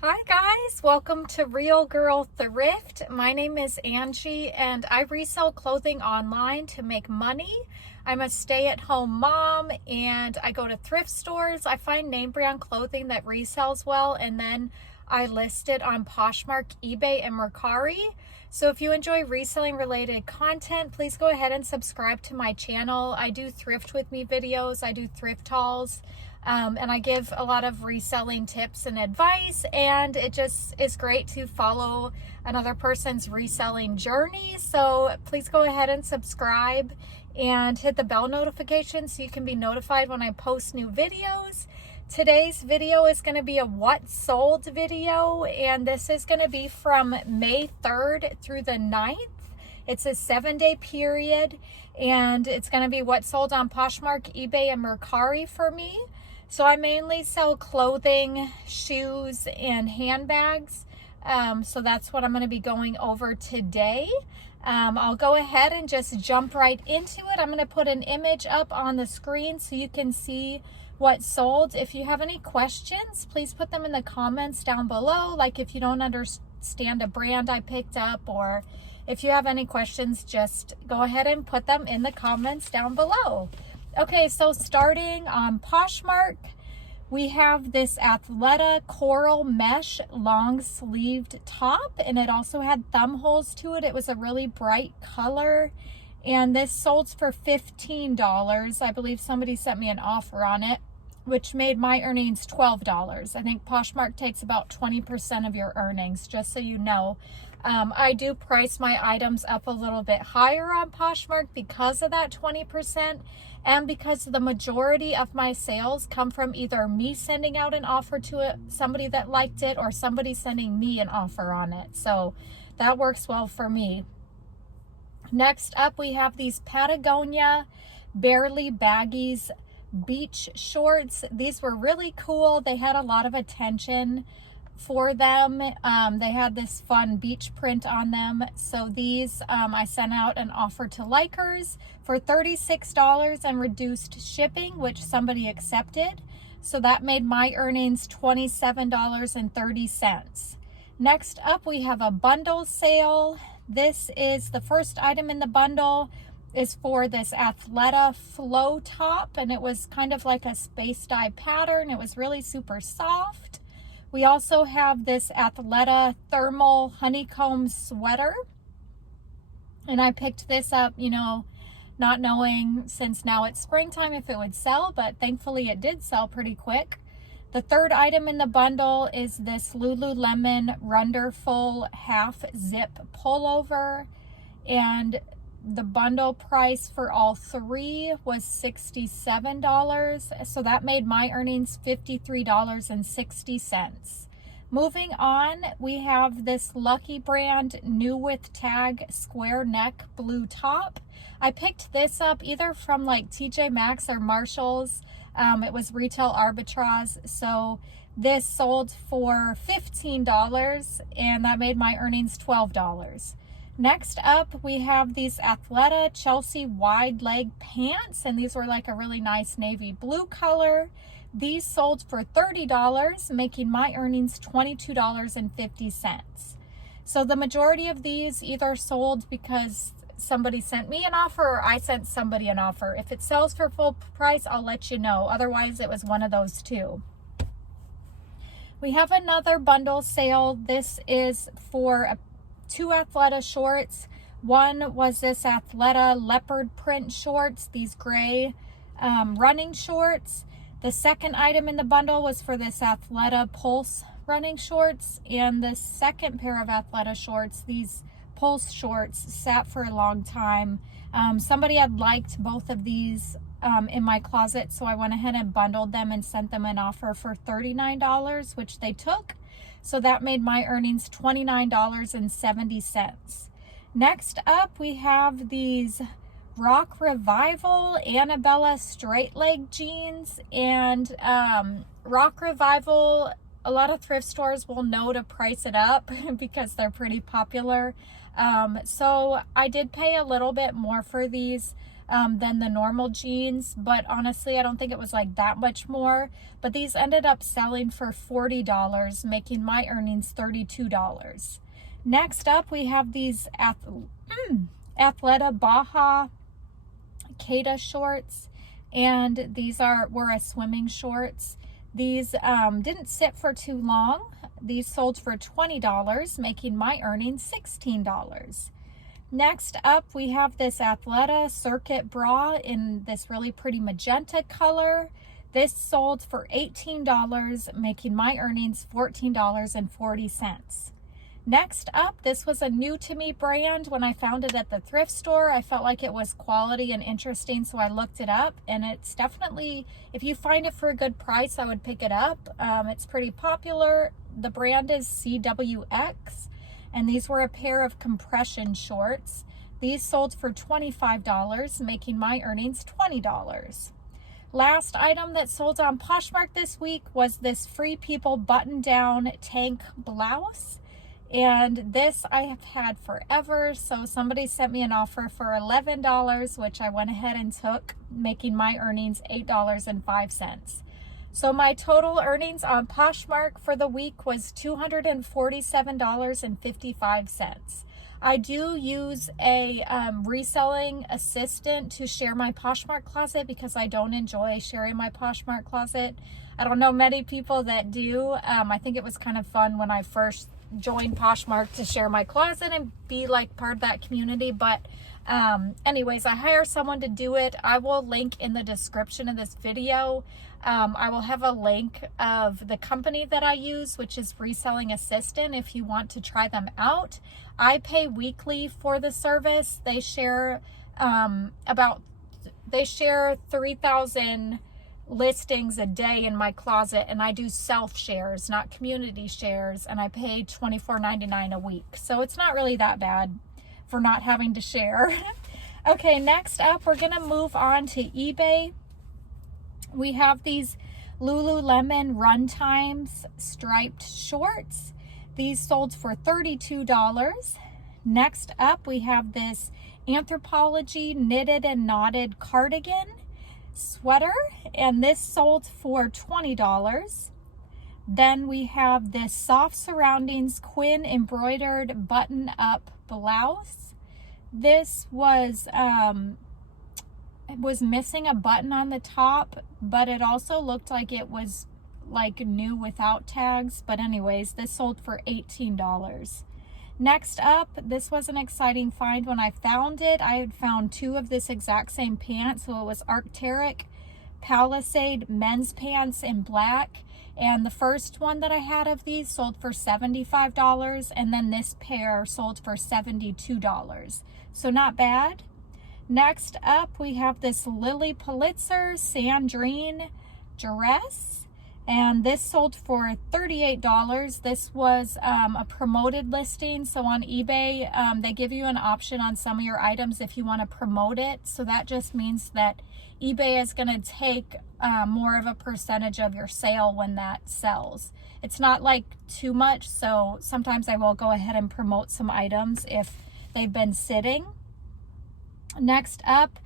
Hi guys, welcome to Real Girl Thrift. My name is Angie and I resell clothing online to make money. I'm a stay-at-home mom and I go to thrift stores. I find name brand clothing that resells well and then I list it on Poshmark, eBay, and Mercari. So if you enjoy reselling related content, please go ahead and subscribe to my channel. I do thrift with me videos, I do thrift hauls. And I give a lot of reselling tips and advice, and it just is great to follow another person's reselling journey. So please go ahead and subscribe and hit the bell notification so you can be notified when I post new videos. Today's video is going to be a what sold video, and this is going to be from May 3rd through the 9th. It's a 7-day period, and it's going to be what sold on Poshmark, eBay, and Mercari for me. So I mainly sell clothing, shoes, and handbags. So that's what I'm going to be going over today. I'll go ahead and just jump right into it. I'm going to put an image up on the screen so you can see what sold. If you have any questions, please put them in the comments down below. Like if you don't understand a brand I picked up, or if you have any questions, just go ahead and put them in the comments down below. Okay, so starting on Poshmark, we have this Athleta coral mesh long sleeved top, and it also had thumb holes to it. It was a really bright color, and this sold for $15. I believe somebody sent me an offer on it, which made my earnings $12. I think Poshmark takes about 20% of your earnings, just so you know. I do price my items up a little bit higher on Poshmark because of that 20%, and because the majority of my sales come from either me sending out an offer to somebody that liked it or somebody sending me an offer on it. So that works well for me. Next up, we have these Patagonia Barely Baggies beach shorts. These were really cool. They had a lot of attention for them. They had this fun beach print on them. So these I sent out an offer to likers for $36 and reduced shipping, which somebody accepted. So that made my earnings $27.30. Next up, we have a bundle sale. This is the first item in the bundle is for this Athleta flow top, and it was kind of like a space dye pattern. It was really super soft. We also have this Athleta thermal honeycomb sweater, and I picked this up, not knowing since now it's springtime if it would sell, but thankfully it did sell pretty quick. The third item in the bundle is this Lululemon Runderful half zip pullover, and the bundle price for all three was $67. So that made my earnings $53.60. Moving on, we have this Lucky Brand new with tag square neck blue top. I picked this up either from like TJ Maxx or Marshall's. It was retail arbitrage. So this sold for $15 and that made my earnings $12. Next up, we have these Athleta Chelsea wide leg pants, and these were like a really nice navy blue color. These sold for $30, making my earnings $22.50. So the majority of these either sold because somebody sent me an offer or I sent somebody an offer. If it sells for full price, I'll let you know. Otherwise, it was one of those two. We have another bundle sale. This is for two Athleta shorts. One was this Athleta leopard print shorts, these gray running shorts. The second item in the bundle was for this Athleta Pulse running shorts, and the second pair of Athleta shorts, these Pulse shorts, sat for a long time. Somebody had liked both of these in my closet, so I went ahead and bundled them and sent them an offer for $39, which they took. So that made my earnings $29.70. Next up, we have these Rock Revival Annabella straight leg jeans, and Rock Revival, a lot of thrift stores will know to price it up because they're pretty popular. So I did pay a little bit more for these. than the normal jeans, but honestly, I don't think it was like that much more. But these ended up selling for $40, making my earnings $32. Next up, we have these Athleta Baja Kata shorts, and these were a swimming shorts. These didn't sit for too long. These sold for $20, making my earnings $16. Next up, we have this Athleta Circuit bra in this really pretty magenta color. This sold for $18, making my earnings $14.40. Next up, this was a new to me brand. When I found it at the thrift store, I felt like it was quality and interesting, so I looked it up, and it's definitely, if you find it for a good price, I would pick it up. It's pretty popular. The brand is CWX, and these were a pair of compression shorts. These sold for $25, making my earnings $20. Last item that sold on Poshmark this week was this Free People button-down tank blouse. And this I have had forever, so somebody sent me an offer for $11, which I went ahead and took, making my earnings $8.05. So my total earnings on Poshmark for the week was $247.55. I do use a reselling assistant to share my Poshmark closet because I don't enjoy sharing my Poshmark closet. I don't know many people that do. I think it was kind of fun when I first joined Poshmark to share my closet and be like part of that community. But anyways, I hire someone to do it. I will link in the description of this video. I will have a link of the company that I use, which is Reselling Assistant, if you want to try them out. I pay weekly for the service. They share 3,000 listings a day in my closet, and I do self shares, not community shares, and I pay $24.99 a week. So it's not really that bad for not having to share. Okay, next up, we're gonna move on to eBay. We have these Lululemon Run Times striped shorts. These sold for $32. Next up, we have this Anthropologie knitted and knotted cardigan sweater, and this sold for $20. Then we have this Soft Surroundings Quinn embroidered button-up blouse. This was missing a button on the top, but it also looked like it was like new without tags. But anyways, this sold for $18. Next up, this was an exciting find. When I found it, I had found two of this exact same pant. So it was Arc'teryx Palisade men's pants in black. And the first one that I had of these sold for $75. And then this pair sold for $72. So not bad. Next up, we have this Lily Pulitzer Sandrine dress. And this sold for $38. This was a promoted listing. So on eBay, they give you an option on some of your items if you want to promote it. So that just means that eBay is going to take more of a percentage of your sale when that sells. It's not like too much. So sometimes I will go ahead and promote some items if they've been sitting. Next up,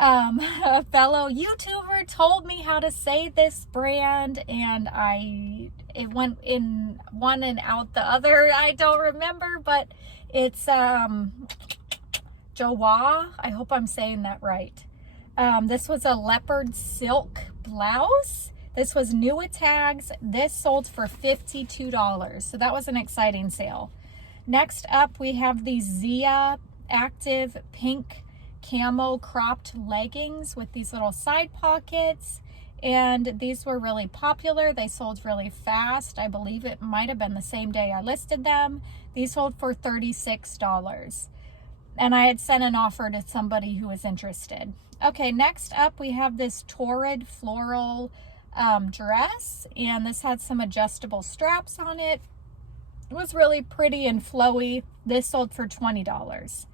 a fellow YouTuber told me how to say this brand, and it went in one and out the other. I don't remember, but it's Joa. I hope I'm saying that right. This was a leopard silk blouse. This was new with tags. This sold for $52. So that was an exciting sale. Next up, we have the Zia Active Pink camo cropped leggings with these little side pockets, and these were really popular. They sold really fast. I believe it might have been the same day I listed them. These sold for $36, and I had sent an offer to somebody who was interested. Okay, next up we have this Torrid floral dress, and this had some adjustable straps on it. It was really pretty and flowy. This sold for $20.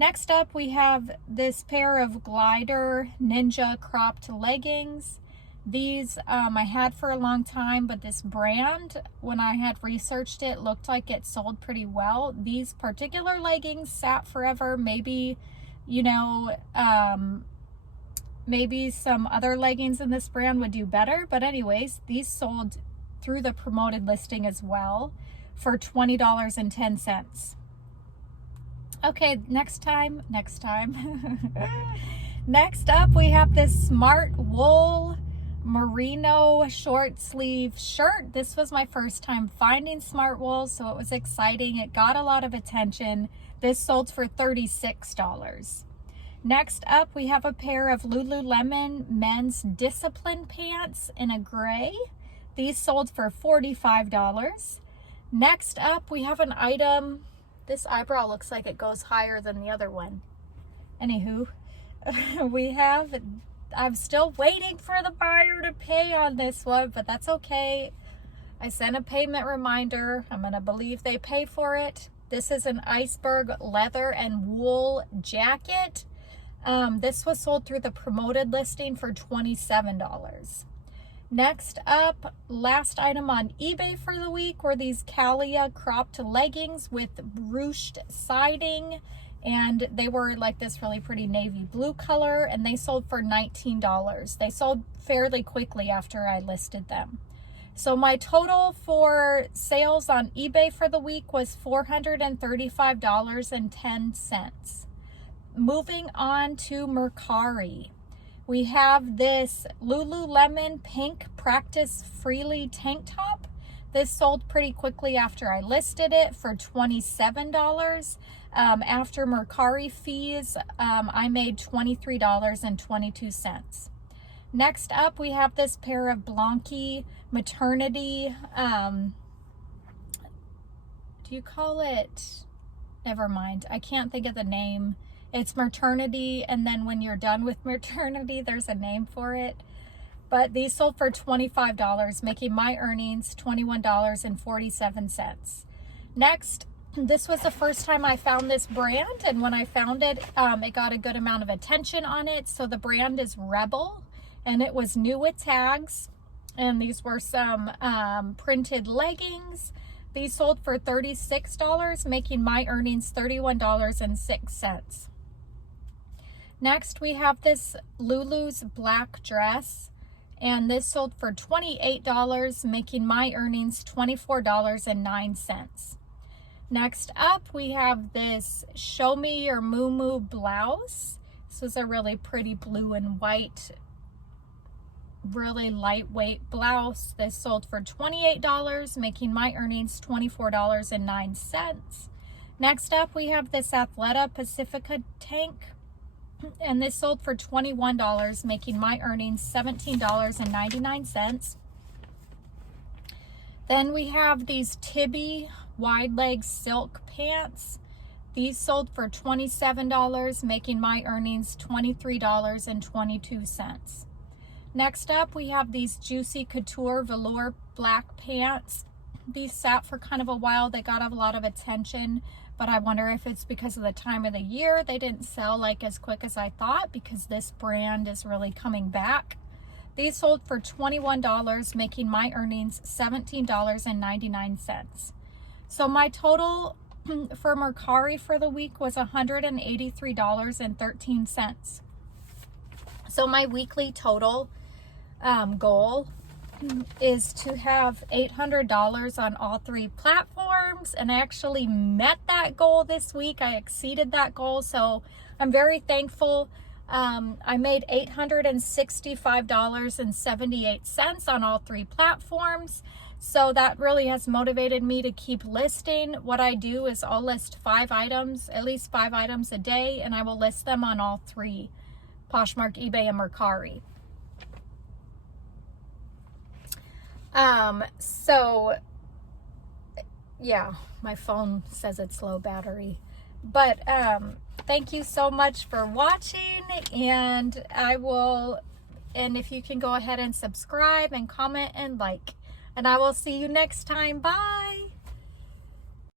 Next up, we have this pair of glider ninja cropped leggings. These I had for a long time, but this brand, when I had researched it, looked like it sold pretty well. These particular leggings sat forever. Maybe you know, maybe some other leggings in this brand would do better. But anyways, these sold through the promoted listing as well for $20.10. Okay, next time. Next up, we have this Smart Wool merino short sleeve shirt. This was my first time finding Smart Wool, so it was exciting. It got a lot of attention. This sold for $36. Next up, we have a pair of Lululemon men's discipline pants in a gray. These sold for $45. Next up, we have an item. This eyebrow looks like it goes higher than the other one. Anywho, I'm still waiting for the buyer to pay on this one, but that's okay. I sent a payment reminder. I'm going to believe they pay for it. This is an iceberg leather and wool jacket. This was sold through the promoted listing for $27. Next up, last item on eBay for the week were these Calia cropped leggings with ruched siding, and they were like this really pretty navy blue color, and they sold for $19. They sold fairly quickly after I listed them. So my total for sales on eBay for the week was $435.10. Moving on to Mercari. We have this Lululemon pink Practice Freely tank top. This sold pretty quickly after I listed it for $27. After Mercari fees, I made $23.22. Next up, we have this pair of Blanky maternity, do you call it? Never mind. I can't think of the name. It's maternity, and then when you're done with maternity, there's a name for it. But these sold for $25, making my earnings $21.47. Next, this was the first time I found this brand, and when I found it, it got a good amount of attention on it. So the brand is Rebel, and it was new with tags, and these were some printed leggings. These sold for $36, making my earnings $31.06. Next, we have this Lulu's black dress, and this sold for $28, making my earnings $24.09. Next up, we have this Show Me Your Moo Moo blouse. This was a really pretty blue and white, really lightweight blouse. This sold for $28, making my earnings $24.09. Next up, we have this Athleta Pacifica tank, and this sold for $21, making my earnings $17.99. Then we have these Tibby wide leg silk pants. These sold for $27, making my earnings $23.22. Next up, we have these Juicy Couture velour black pants. These sat for kind of a while. They got a lot of attention, but I wonder if it's because of the time of the year. They didn't sell like as quick as I thought, because this brand is really coming back. These sold for $21, making my earnings $17.99. So my total for Mercari for the week was $183.13. So my weekly total goal is to have $800 on all 3 platforms, and I actually met that goal this week. I exceeded that goal, so I'm very thankful. I made $865.78 on all 3 platforms, so that really has motivated me to keep listing. What I do is I'll list 5 items, at least 5 items a day, and I will list them on all 3, Poshmark, eBay, and Mercari. So yeah, my phone says it's low battery, but thank you so much for watching, and if you can go ahead and subscribe and comment and like, and I will see you next time. Bye.